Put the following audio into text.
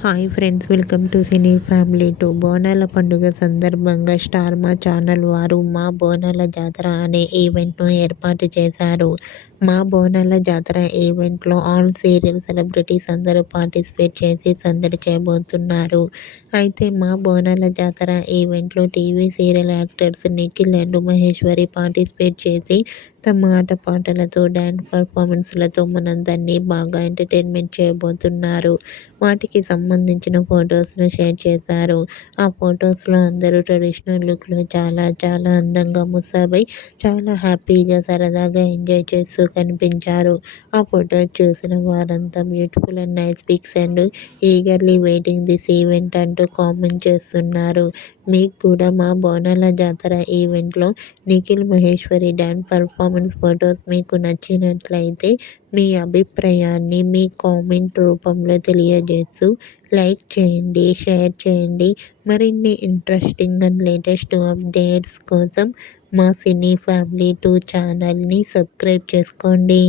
Hi friends, welcome to cine family two. బోనాల పండుగ సందర్భంగా స్టార్ మా ఛానల్ వారు మా బోనాల జాతర అనే ఈవెంట్ను ఏర్పాటు చేశారు. మా బోనాల జాతర ఈవెంట్లో ఆల్ సీరియల్ సెలబ్రిటీస్ అందరూ పార్టిసిపేట్ చేసి సందడి చేయబోతున్నారు. అయితే మా బోనాల జాతర ఈవెంట్లో TV serial actors Nikhil and Maheshwari participate చేసి తమ ఆటపాటలతో డ్యాన్స్ పర్ఫార్మెన్స్లతో మనందరినీ బాగా ఎంటర్టైన్మెంట్ చేయబోతున్నారు. వాటికి సంబంధించిన ఫొటోస్ను షేర్ చేశారు. ఆ ఫొటోస్లో అందరూ ట్రెడిషనల్ లుక్లో చాలా చాలా అందంగా ముస్తాబై చాలా హ్యాపీగా సరదాగా ఎంజాయ్ చేస్తూ కనిపించారు. ఆ ఫొటోస్ చూసిన వారంతా beautiful and nice pics and eagerly waiting this event అంటూ కామెంట్ చేస్తున్నారు. మీకు కూడా మా బోనాల జాతర ఈవెంట్లో Nikhil Maheshwari dance performance photos మీకు నచ్చినట్లయితే మీ అభిప్రాయాన్ని మీ కామెంట్ రూపంలో తెలియజేస్తూ లైక్ చేయండి, షేర్ చేయండి. మరిన్ని ఇంట్రెస్టింగ్ అండ్ లేటెస్ట్ అప్డేట్స్ కోసం మా సినీ ఫ్యామిలీ 2 ఛానల్ని సబ్స్క్రైబ్ చేసుకోండి.